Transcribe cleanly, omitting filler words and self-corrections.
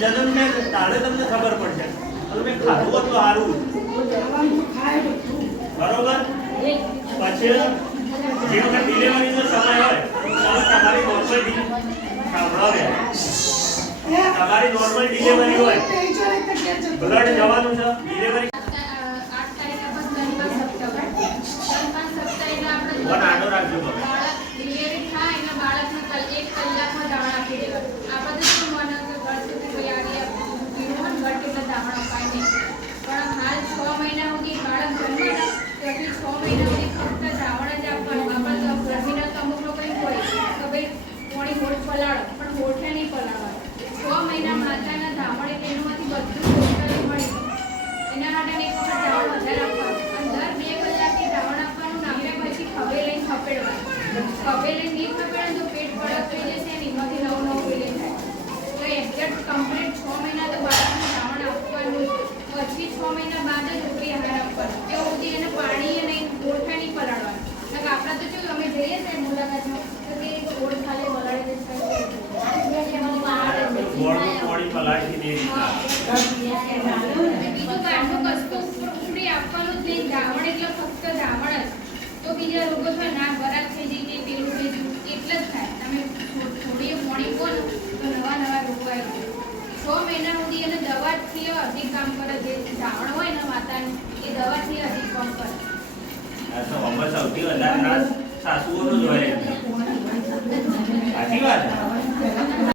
જન્મ ને તારે તમને ખબર પડશે તમે ખાધું હોત તો સારું બરોબર પછી જે વખત ડિલિવરીનો સમય હોય તમારી નોર્મલ તમારી નોર્મલ ડિલિવરી હોય બ્લડ જવાનું છે ડિલિવરી આડો રાખજો ડિલિવરી થાય એના બાળકને 1 કલાકમાં દાણા આપી દેવા આપણે તો શું મને ઘર સુધી કોઈ આવી પીવું ઘર કેટલા દાણા અપાય નહીં પણ હાલ 6 મહિના સુધી બાળક જન્મે ને ત્યાંથી 6 મહિના સુધી ફક્ત દાણા જ આપવાનું આપણે તો ગર્ભીના તો અમુક લોકો એમ હોય કે ભાઈ કોણી હોઠ પલાળો પણ હોઠે નહીં પલાળવા 6 મહિના માતાના ધામણ એટલે એનામાંથી બધું ટોટલી મળી એના માટે એક વખત ધાવણ વધારે આપવાનું અને દર 2 કલાકે ધાવણ આપવાનું નામે પછી ખભે લઈને ખપેડવાનું ખભે લઈને નહીં ખપેડે તો પેટ કડક થઈ જશે અને એમાંથી નવું ફીલિંગ થાય તો એક્ઝેક્ટ કમ્પ્લીટ 6 મહિના તો બાળકને ધાવણ આપવાનું પછી 6 મહિના બાદ જ ઉપરી આહાર આપવાનો એ સુધી એને પાણી અને ગોળખા નહીં પલાળવાનું એટલે આપણા તો જો અમે જઈએ છીએ મુલાકાતમાં તો કે ગોળ ખાલી પલાળી દે પાણી પલાળી દે બીજું બહારનું કશું ઉપરી આપવાનું જ નહીં ધાવણ એટલે ફક્ત ધાવણ જ તો બીજા રોગો છે ના બરાબર થઈ જાય કે પેલું બીજું એટલે જ થાય તમે થોડી મોડી બોલો તો નવા રોગો આવી જાય 6 મહિના સુધી એને દવાથી અધિક કામ કરે જે ધાવણ હોય ને માતાનું એ દવાથી અધિક કામ કરે આ તો સૌથી વધારે સાસુઓનું જ હોય સાચી વાત